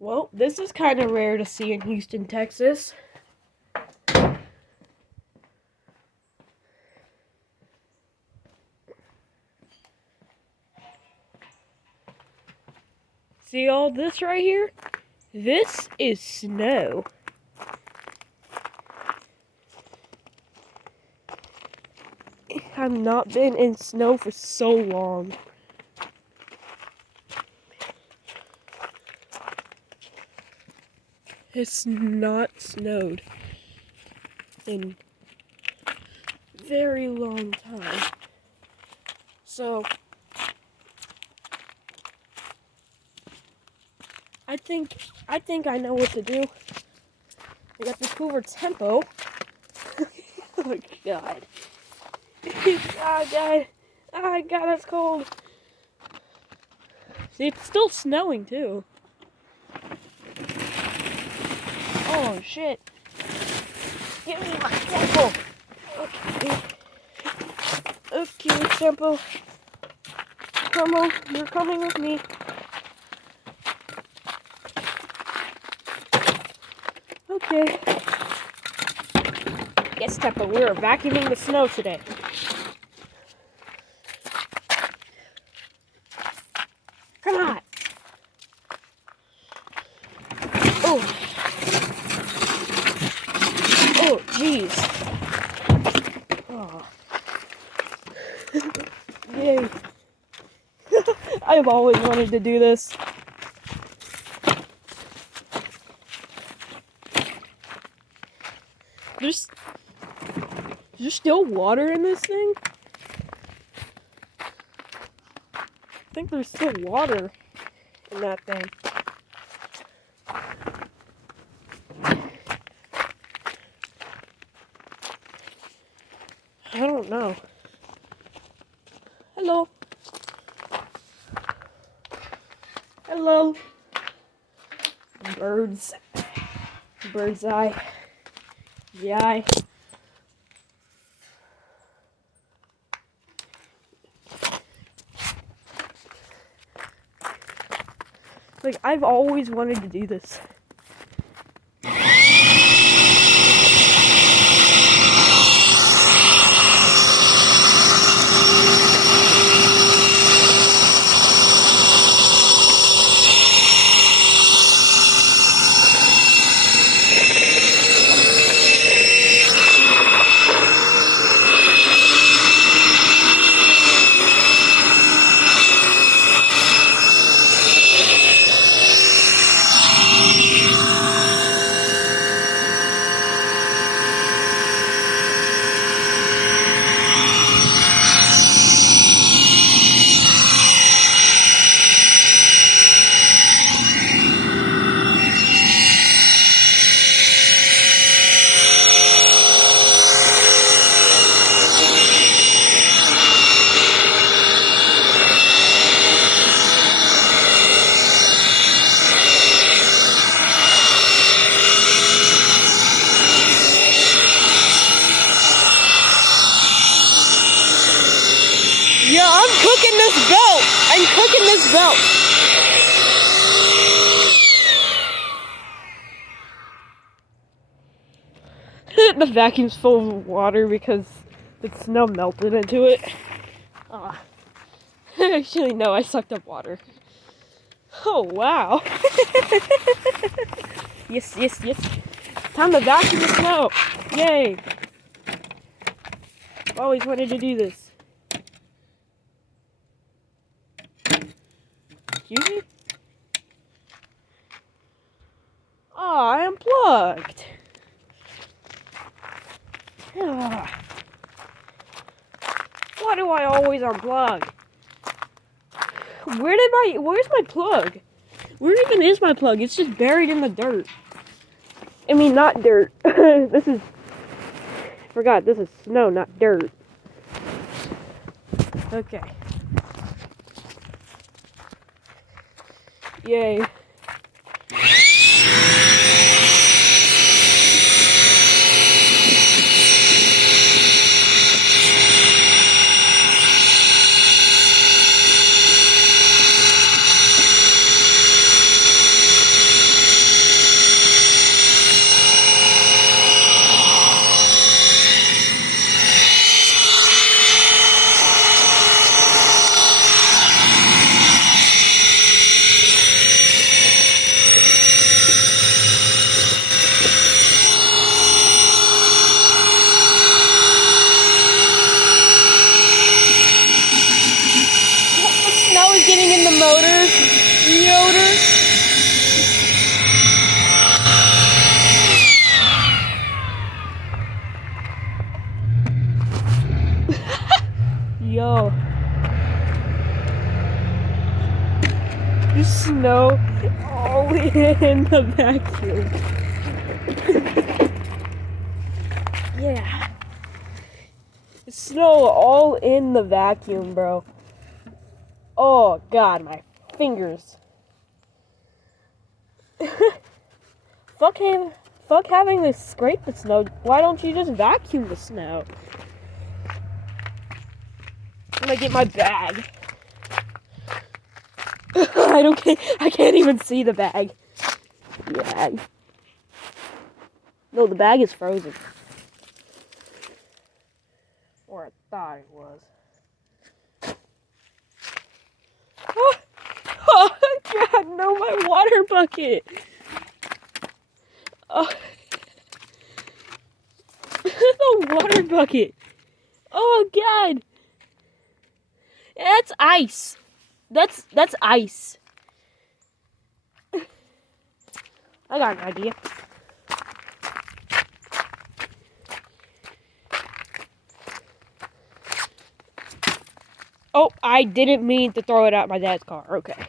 Well, this is kind of rare to see in Houston, Texas. See all this right here? This is snow. I've not been in snow for so long. It's not snowed in very long time. So I think I know what to do. I got this Hoover Tempo. Oh god. Oh god. Oh god, that's cold. See, it's still snowing too. Oh shit. Give me my Tempo. Okay. Okay, Tempo. Come on, you're coming with me. Okay. Yes, Tempo, we're vacuuming the snow today. Come on. Oh. Oh, jeez. Oh. Yay. I've always wanted to do this. There's still water in this thing? I think there's still water in that thing. I don't know. Hello. Hello. Birds. Bird's eye. Yeah. Like, I've always wanted to do this. Yeah, I'm cooking this belt. I'm cooking this belt. The vacuum's full of water because the snow melted into it. Actually, no, I sucked up water. Oh, wow. Yes. Time to vacuum the snow. Yay. I've always wanted to do this. Excuse me? Oh, I unplugged. Why do I always unplug? Where's my plug? Where even is my plug? It's just buried in the dirt. I mean, not dirt. This is snow, not dirt. Okay. Yay. snow all in the vacuum. Yeah. Snow all in the vacuum, bro. Oh, God, my fingers. Fuck having to scrape the snow. Why don't you just vacuum the snow? I'm gonna get my bag. I can't even see the bag. Yeah. No, the bag is frozen. Or I thought it was. Oh God, no, my water bucket. Oh. The water bucket. Oh God. That's ice. That's ice. I got an idea. Oh, I didn't mean to throw it out my dad's car. Okay.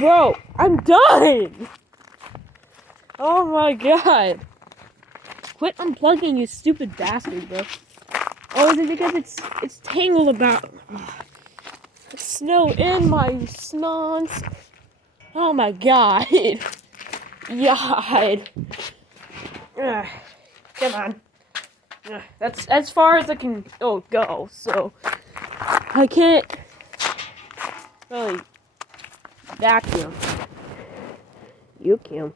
Bro, I'm done! Oh my God. Quit unplugging, you stupid bastard, bro. Oh, is it because it's tangled about snow in my snons? Oh my God. God. Come on. That's as far as I can go, so I can't really vacuum. You can.